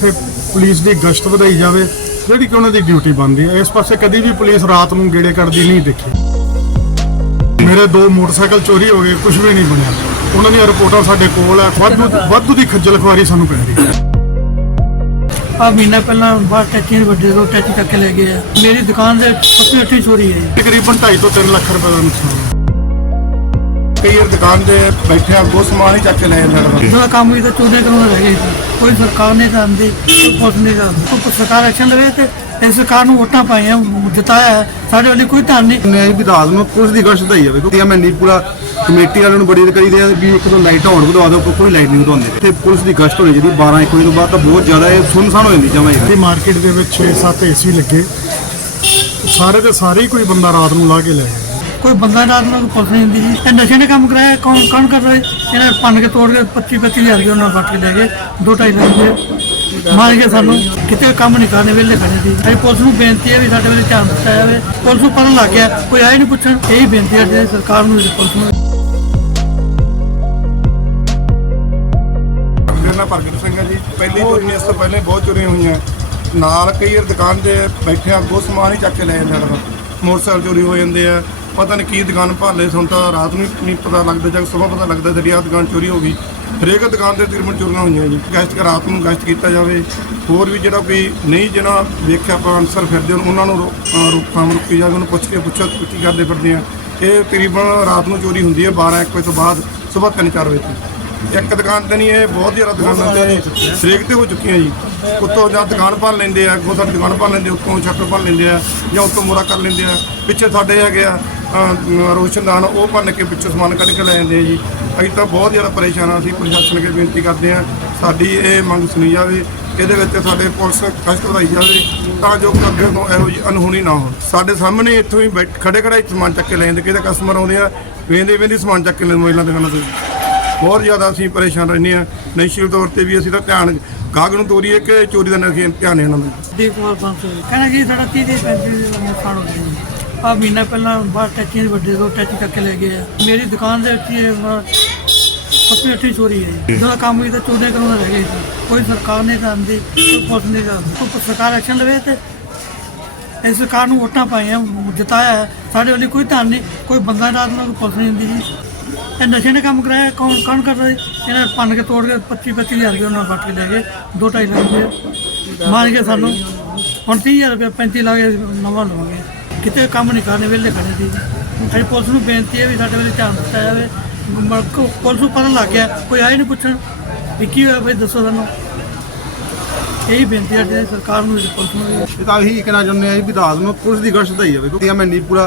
ਇੱਥੇ ਪੁਲਿਸ ਦੀ ਗਸ਼ਤ ਵਧਾਈ ਜਾਵੇ ਜਿਹੜੀ ਕਿ ਉਹਨਾਂ ਦੀ ਡਿਊਟੀ ਬਣਦੀ ਹੈ। ਇਸ ਪਾਸੇ ਕਦੀ ਵੀ ਪੁਲਿਸ ਰਾਤ ਨੂੰ ਗੇੜੇ ਕੱਢਦੀ ਨਹੀਂ ਦੇਖੀ। ਮੇਰੇ ਦੋ ਮੋਟਰਸਾਈਕਲ ਚੋਰੀ ਹੋ ਗਏ ਕੁਝ ਵੀ ਨਹੀਂ ਬਣਿਆ। ਉਹਨਾਂ ਦੀਆਂ ਰਿਪੋਰਟਾਂ ਸਾਡੇ ਕੋਲ ਹੈ। ਵਾਧੂ ਵਾਧੂ ਦੀ ਖੱਜਲ ਖੁਆਰੀ ਸਾਨੂੰ ਪੈ ਰਹੀ ਹੈ। ਆ ਮਹੀਨਾ ਪਹਿਲਾਂ ਬਾਹਰ ਟੈਚੀ ਵੱਡੇ ਦੋ ਟੈਚੀ ਚੱਕ ਕੇ ਲੈ ਗਏ ਆ। ਮੇਰੀ ਦੁਕਾਨ ਦੇ ਪੱਤੀ ਅੱਠੀ ਚੋਰੀ ਹੈ। ਤਕਰੀਬਨ 2.5 ਤੋਂ 3 ਲੱਖ ਰੁਪਏ ਦਾ ਨੁਕਸਾਨ। ਕਈ ਵਾਰ ਦੁਕਾਨ ਦੇ ਬੈਠੇ ਆ ਅੱਗੋਂ ਸਮਾਨ ਹੀ ਚੱਕ ਕੇ ਲੈ ਜਾਂਦੇ ਨੇ ਜਿਹੜਾ ਕੰਮ ਵੀ ਤਾਂ ਚੋਰੀਆਂ ਕਰਾਉਣ ਰਹਿ ਗਏ ਸੀ ਕੋਈ ਸਰਕਾਰ ਨਹੀਂ ਕਰਦੀ ਕੋਈ ਪੁਲਿਸ ਨਹੀਂ ਕਰਦੀ। ਕੋਈ ਸਰਕਾਰ ਐਕਸ਼ਨ ਲਵੇ ਤੇ ਇਸ ਸਰਕਾਰ ਨੂੰ ਵੋਟਾਂ ਪਾਈਆਂ ਜਿਤਾਇਆ ਹੈ। ਸਾਡੇ ਵੱਲ ਕੋਈ ਧਿਆਨ ਨਹੀਂ। ਨੇ ਵੀ ਰਾਤ ਨੂੰ ਪੁਲਿਸ ਦੀ ਗਸ਼ਤ ਦਈ ਜਾਵੇ ਕਿਉਂਕਿ ਮੈਂ ਨਹੀਂ ਪੂਰਾ ਕਮੇਟੀ ਵਾਲਿਆਂ ਨੂੰ ਬੜੀ ਕਰੀ ਦੇ ਆ ਵੀ ਇੱਕ ਤੋਂ ਲਾਈਟ ਹੋਣ ਵਧਵਾ ਦਿਓ ਕੋਈ- ਕੋਈ ਲਾਈਟ ਨਹੀਂ ਵਧਾਉਂਦੇ। ਤੇ ਪੁਲਿਸ ਦੀ ਗਸ਼ਤ ਹੋਣੀ ਜਿਹੜੀ 12 1 ਵਜੇ ਤੋਂ ਬਾਅਦ ਤਾਂ ਬਹੁਤ ਜ਼ਿਆਦਾ ਇਹ ਸੁੰਨਸਾਨ ਹੋ ਜਾਂਦੀ ਜਮਾਂ ਹੀ। ਇਹ ਮਾਰਕੀਟ ਦੇ ਵਿੱਚ 6-7 ਏਸੀ ਲੱਗੇ। ਸਾਰੇ ਦੇ ਸਾਰੇ ਹੀ ਕੋਈ ਬੰਦਾ ਰਾਤ ਨੂੰ ਲਾ ਕੇ ਲੈ ਗਿਆ। ਕੋਈ ਬੰਦਾ ਰਾਤ ਨੂੰ ਪੁਲਿਸ ਨਹੀਂ ਹੁੰਦੀ ਸੀ ਇਹ ਨਸ਼ੇ ਨੇ ਕੰਮ ਕਰਾਇਆ, ਕੌਣ ਕੌਣ ਕਰ ਰਿਹਾ ਇਹਨਾਂ ਨੇ ਕੇ ਤੋੜ ਕੇ 25 25 ਹਜ਼ਾਰ ਰੁਪਏ ਉਹਨਾਂ ਨੂੰ ਵੱਟ ਕੇ ਲੈ ਗਏ। ਦੋ ਢਾਈ ਲੱਖ ਰੁਪਏ ਮਾਰ ਕੇ ਸਾਨੂੰ। ਕਿਤੇ ਕੰਮ ਨਹੀਂ ਕਰਨੇ ਵੇਲੇ ਖੜੇ ਸੀ। ਅਸੀਂ ਪੁਲਿਸ ਨੂੰ ਬੇਨਤੀ ਹੈ ਵੀ ਸਾਡੇ ਵੱਲ ਧਿਆਨ ਦਿੱਤਾ ਜਾਵੇ। ਪੁਲਿਸ ਨੂੰ ਪਤਾ ਲੱਗ ਗਿਆ, ਕੋਈ ਆਏ ਨਹੀਂ ਪੁੱਛਣ। ਇਹੀ ਬੇਨਤੀ ਹੈ ਜੇ ਸਰਕਾਰ ਨੂੰ ਪੁਲਿਸ ਨੂੰ। ਮੇਰਾ ਪ੍ਰਗਟ ਸਿੰਘ ਹੈ ਜੀ। ਪਹਿਲੀ ਚੋਰੀ ਇਸ ਤੋਂ ਪਹਿਲੇ ਬਹੁਤ ਚੋਰੀਆਂ ਹੋਈਆਂ। ਨਾਲ ਕਈ ਦੁਕਾਨ ਦੇ ਬੈਠਿਆਂ ਆ ਸਮਾਨ ਹੀ ਚੱਕ ਕੇ ਲੈ ਜਾਂਦੇ ਨੇ ਮੋਟਰਸਾਈਕਲ ਚੋਰੀ ਹੋ ਜਾਂਦੇ ਆ। ਪਤਾ ਨਹੀਂ ਕੀ ਦੁਕਾਨ ਭਾਲੇ ਹੁਣ ਤਾਂ ਰਾਤ ਨੂੰ ਨਹੀਂ ਪਤਾ ਲੱਗਦਾ ਜਾਂ ਸਵੇਰ ਪਤਾ ਲੱਗਦਾ ਜਿਹੜੀ ਆਹ ਦੁਕਾਨ ਚੋਰੀ ਹੋ ਗਈ। ਹਰੇਕ ਦੁਕਾਨ ਤੇ ਤਕਰੀਬਨ ਚੋਰੀਆਂ ਹੋਈਆਂ ਜੀ। ਗਸ਼ਤ ਰਾਤ ਨੂੰ ਗਸ਼ਤ ਕੀਤਾ ਜਾਵੇ। ਹੋਰ ਵੀ ਜਿਹੜਾ ਕੋਈ ਨਹੀਂ ਜਿਹੜਾ ਵੇਖਿਆ ਆਪਾਂ ਅਨਸਰ ਫਿਰਦੇ ਹੋਣ, ਉਹਨਾਂ ਨੂੰ ਰੋ- ਅਹ ਰੋਕਥਾਮ ਰੁਕੀ ਜਾਵੇ ਉਹਨੂੰ ਪੁੱਛ ਕੇ ਪੁੱਛੋ ਕੀ ਕਰਦੇ ਫਿਰਦੇ ਆ। ਇਹ ਤਕਰੀਬਨ ਰਾਤ ਨੂੰ ਚੋਰੀ ਹੁੰਦੀ ਹੈ 12 1 ਵਜੇ ਤੋਂ ਬਾਅਦ ਸਵੇਰ 3-4 ਵਜੇ ਤੱਕ ਇੱਕ ਦੁਕਾਨ ਤੇ ਨਹੀਂ ਇਹ ਬਹੁਤ ਜ਼ਿਆਦਾ ਦੁਕਾਨਾਂ ਤੇ ਸਰੇਕ ਤੇ ਹੋ ਚੁੱਕੀਆਂ ਜੀ। ਉੱਤੋਂ ਜਾਂ ਦੁਕਾਨ ਭੰਨ ਲੈਂਦੇ ਆ ਅੱਗੋਂ ਸਾਡੀ ਦੁਕਾਨ ਭੰਨ ਲੈਂਦੇ ਉੱਤੋਂ ਸ਼ਟਰ ਭੰਨ ਲੈਂਦੇ ਆ ਜਾਂ ਉੱਤੋਂ ਮੋਰਾ ਕਰ ਲੈਂਦੇ ਆ। ਪਿੱਛੇ ਸਾਡੇ ਹੈਗੇ ਆ ਰੋਸ਼ਨਦਾਨ ਉਹ ਭੰਨ ਕੇ ਪਿੱਛੋਂ ਸਮਾਨ ਕੱਢ ਕੇ ਲੈ ਜਾਂਦੇ ਆ ਜੀ। ਅਸੀਂ ਤਾਂ ਬਹੁਤ ਜ਼ਿਆਦਾ ਪਰੇਸ਼ਾਨ ਆ ਅਸੀਂ ਪ੍ਰਸ਼ਾਸਨ ਅੱਗੇ ਬੇਨਤੀ ਕਰਦੇ ਆ ਸਾਡੀ ਇਹ ਮੰਗ ਸੁਣੀ ਜਾਵੇ ਇਹਦੇ ਵਿੱਚ ਸਾਡੇ ਪੁਲਿਸ ਕਸ਼ਟ ਵਧਾਈ ਜਾਵੇ ਤਾਂ ਜੋ ਅੱਗੇ ਤੋਂ ਇਹੋ ਜਿਹੀ ਅਨਹੋਣੀ ਨਾ ਹੋ ਸਾਡੇ ਸਾਹਮਣੇ ਇੱਥੋਂ ਹੀ ਖੜੇ ਖੜੇ ਸਮਾਨ ਚੱਕ ਕੇ ਲੈ ਜਾਂਦੇ ਕਿਹਦੇ ਕਸਟਮਰ ਆਉਂਦੇ ਆ ਵੇਂਦੇ ਵੇਂਦੇ ਸਮਾਨ ਚੱਕ ਕੇ ਲੈ ਮੋਬਾਈਲਾਂ ਦੁਕਾਨਾਂ ਤੋਂ। ਬਹੁਤ ਜ਼ਿਆਦਾ ਅਸੀਂ ਪਰੇਸ਼ਾਨ ਰਹਿੰਦੇ ਆ ਨਸ਼ੀਲ ਤੌਰ ਤੇ ਵੀ ਅਸੀਂ ਤਾਂ ਧਿਆਨ ਗਾਹਕ ਨੂੰ ਤੋਰੀਏ ਕਿ ਚੋਰੀ ਦਾ ਨਸ਼ੇ ਧਿਆਨ ਇਹਨਾਂ ਦਾ। ਦੀਪ ਕੁਮਾਰ ਕਹਿੰਦਾ ਜੀ, ਸਾਡਾ 30 ਦੇ 35 ਦੇ ਨੁਕਸਾਨ ਹੋ ਗਿਆ ਆ ਮਹੀਨਾ ਪਹਿਲਾਂ ਬਾਹਰ ਟੈਚੀ ਵੱਡੇ ਦੋ ਟੈਚੀ ਚੱਕ ਲੈ ਗਏ ਆ। ਮੇਰੀ ਦੁਕਾਨ ਦੇ ਵਿੱਚ ਹੀ ਅੱਠੀ ਚੋਰੀ ਹੈ ਜੀ। ਕੰਮ ਵੀ ਤਾਂ ਚੋਰੀਆਂ ਕਰਾਉਣਾ ਰਹਿ ਗਏ ਸੀ ਕੋਈ ਸਰਕਾਰ ਨਹੀਂ ਕਰਦੀ ਕੋਈ ਪੁਲਿਸ ਨਹੀਂ ਕਰਦੀ ਕੋਈ ਸਰਕਾਰ ਐਕਸ਼ਨ ਲਵੇ ਤੇ ਇਸ ਸਰਕਾਰ ਨੂੰ ਵੋਟਾਂ ਪਾਈਆਂ, ਜਿਤਾਇਆ ਸਾਡੇ ਵੱਲ ਕੋਈ ਧਿਆਨ ਨਹੀਂ, ਕੋਈ ਬੰਦਾ ਰਾਤ ਨੂੰ ਪੁਲਿਸ ਨਹੀਂ ਹੁੰਦੀ ਜੀ। ਇਹ ਨਸ਼ੇ ਨੇ ਕੰਮ ਕਰਾਇਆ, ਕੌਣ ਕੌਣ ਕਰਦਾ ਸੀ ਇਹਨਾਂ ਨੇ ਭੰਨ ਕੇ ਤੋੜ ਕੇ 25 25 ਹਜ਼ਾਰ ਰੁਪਏ ਉਹਨਾਂ ਨੂੰ ਵੱਟ ਕੇ ਲੈ ਗਏ, ਦੋ ਢਾਈ ਲੱਖ ਰੁਪਏ। ਮਾਰ ਕੇ ਸਾਨੂੰ। ਹੁਣ 30 ਹਜ਼ਾਰ ਰੁਪਏ 35 ਲੱਖ ਨਵਾਂ ਲਵਾਂਗੇ। ਕਿਤੇ ਕੰਮ ਨਹੀਂ ਕਰਨੇ, ਵਿਹਲੇ ਖੜੇ ਸੀ। ਅਸੀਂ ਪੁਲਿਸ ਨੂੰ ਬੇਨਤੀ ਹੈ ਵੀ ਸਾਡੇ ਵੱਲ ਧਿਆਨ ਦਿੱਤਾ ਜਾਵੇ। ਮ- ਪੁਲਿਸ ਨੂੰ ਪਤਾ ਲੱਗ ਗਿਆ, ਕੋਈ ਆਏ ਨਹੀਂ ਪੁੱਛਣ। ਵੀ ਕੀ ਹੋਇਆ ਭਾਈ ਦੱਸੋ ਸਾਨੂੰ। ਇਹੀ ਬੇਨਤੀ ਹੈ ਜੇ ਸਰਕਾਰ ਨੂੰ ਪੁਲਿਸ ਨੂੰ ਇਹ ਤਾਂ ਇਹੀ ਕਹਿਣਾ ਚਾਹੁੰਦੇ ਆ ਵੀ ਰਾਤ ਨੂੰ ਪੁਲਿਸ ਦੀ ਗਸ਼ਤ ਦਈ ਜਾਵੇ ਕਿਉਂਕਿ ਮੈਂ ਨਹੀਂ ਪੂਰਾ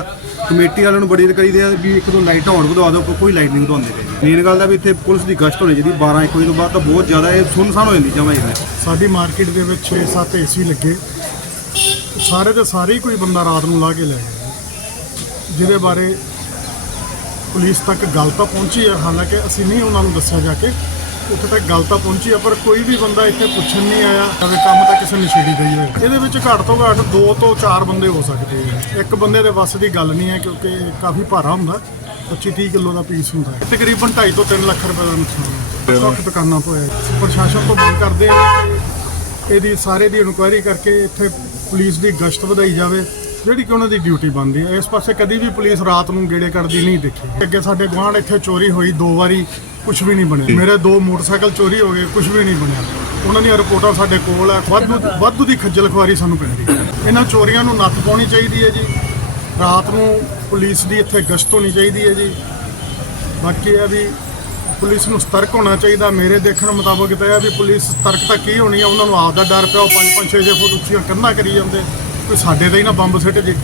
ਕਮੇਟੀ ਵਾਲਿਆਂ ਨੂੰ ਬੜੀ ਕਰੀ ਦੇ ਆ ਵੀ ਇੱਕ ਤੋਂ ਲਾਈਟ ਹੋਣ ਵਧਵਾ ਦਿਓ ਕੋਈ- ਲਾਈਟ ਨਹੀਂ ਵਧਾਉਂਦੇ ਮੇਨ ਗੱਲ ਦਾ ਵੀ ਇੱਥੇ ਪੁਲਿਸ ਦੀ ਗਸ਼ਤ ਹੋਣੀ ਜਿਹੜੀ 12 1 ਵਜੇ ਤੋਂ ਬਾਅਦ ਤਾਂ ਬਹੁਤ ਜ਼ਿਆਦਾ ਇਹ ਸੁੰਨਸਾਨ ਹੋ ਜਾਂਦੀ ਜਮਾਂ ਹੀ ਸਾਡੀ ਮਾਰਕੀਟ ਦੇ ਵਿੱਚ 6-7 ਏਸੀ ਲੱਗੇ। ਸਾਰੇ ਦੇ ਸਾਰੇ ਹੀ ਕੋਈ ਬੰਦਾ ਰਾਤ ਨੂੰ ਲਾ ਕੇ ਲੈ ਗਿਆ ਜਿਹਦੇ ਬਾਰੇ ਪੁਲਿਸ ਤੱਕ ਗੱਲ ਤਾਂ ਪਹੁੰਚੀ ਹੈ ਹਾਲਾਂਕਿ ਅਸੀਂ ਨਹੀਂ ਉਹਨਾਂ ਨੂੰ ਦੱਸਿਆ ਜਾ ਕੇ ਉੱਥੇ ਤੱਕ ਗੱਲ ਤਾਂ ਪਹੁੰਚੀ ਆ, ਪਰ ਕੋਈ ਵੀ ਬੰਦਾ ਇੱਥੇ ਪੁੱਛਣ ਨਹੀਂ ਆਇਆ, ਕਦੇ ਕੰਮ ਤਾਂ ਕਿਸੇ ਨਸ਼ੇੜੀ ਦਾ ਹੀ ਹੋਇਆ ਇਹਦੇ ਵਿੱਚ ਘੱਟ ਤੋਂ ਘੱਟ 2 ਤੋਂ 4 ਬੰਦੇ ਹੋ ਸਕਦੇ ਆ। ਇੱਕ ਬੰਦੇ ਦੇ ਵੱਸ ਦੀ ਗੱਲ ਨਹੀਂ ਹੈ, ਕਿਉਂਕਿ ਕਾਫੀ ਭਾਰਾ ਹੁੰਦਾ 25-30 ਕਿਲੋ ਦਾ ਪੀਸ ਹੁੰਦਾ ਹੈ। ਤਕਰੀਬਨ 2.5 ਤੋਂ 3 ਲੱਖ ਰੁਪਏ ਦਾ ਨੁਕਸਾਨ ਹੈ। ਦੁਕਾਨਾਂ ਤੋਂ ਹੋਇਆ ਪ੍ਰਸ਼ਾਸਨ ਤੋਂ ਮੰਗ ਕਰਦੇ ਆ ਕਿ ਇਹਦੀ ਸਾਰੇ ਦੀ ਇਨਕੁਆਇਰੀ ਕਰਕੇ ਇੱਥੇ ਪੁਲਿਸ ਦੀ ਗਸ਼ਤ ਵਧਾਈ ਜਾਵੇ, ਜਿਹੜੀ ਕਿ ਉਹਨਾਂ ਦੀ ਡਿਊਟੀ ਬਣਦੀ ਹੈ। ਇਸ ਪਾਸੇ ਕਦੀ ਵੀ ਪੁਲਿਸ ਰਾਤ ਨੂੰ ਗੇੜੇ ਕਰਦੀ ਨਹੀਂ ਦੇਖੀ। ਅੱਗੇ ਸਾਡੇ ਗੁਆਂਢ ਇੱਥੇ ਚੋਰੀ ਹੋਈ ਦੋ ਵਾਰੀ। ਕੁਝ ਵੀ ਨਹੀਂ ਬਣਿਆ। ਮੇਰੇ ਦੋ ਮੋਟਰਸਾਈਕਲ ਚੋਰੀ ਹੋ ਗਏ ਕੁਝ ਵੀ ਨਹੀਂ ਬਣਿਆ। ਉਹਨਾਂ ਦੀਆਂ ਰਿਪੋਰਟਾਂ ਸਾਡੇ ਕੋਲ ਹੈ ਵਾਧੂ ਵਾਧੂ ਦੀ ਖੱਜਲ ਖੁਆਰੀ ਸਾਨੂੰ ਪੈ ਰਹੀ ਹੈ। ਇਹਨਾਂ ਚੋਰੀਆਂ ਨੂੰ ਨੱਥ ਪਾਉਣੀ ਚਾਹੀਦੀ ਹੈ ਜੀ। ਰਾਤ ਨੂੰ ਪੁਲਿਸ ਦੀ ਇੱਥੇ ਗਸ਼ਤ ਹੋਣੀ ਚਾਹੀਦੀ ਹੈ ਜੀ। ਬਾਕੀ ਇਹ ਵੀ ਪੁਲਿਸ ਨੂੰ ਸਤਰਕ ਹੋਣਾ ਚਾਹੀਦਾ। ਮੇਰੇ ਦੇਖਣ ਮੁਤਾਬਕ ਤਾਂ ਇਹ ਵੀ ਪੁਲਿਸ ਸਤਰਕ ਤਾਂ ਕੀ ਹੋਣੀ ਆ। ਉਹਨਾਂ ਨੂੰ ਆਪ ਦਾ ਡਰ ਪਿਆ। ਉਹ 5 5 6 6 ਫੁੱਟ ਉੱਚੀਆਂ ਕੰਧਾਂ ਕਰੀ ਜਾਂਦੇ। ਕੋਈ ਸਾਡੇ ਤੇ ਹੀ ਨਾ ਬੰਬ ਸਿੱਟ ਜੇ।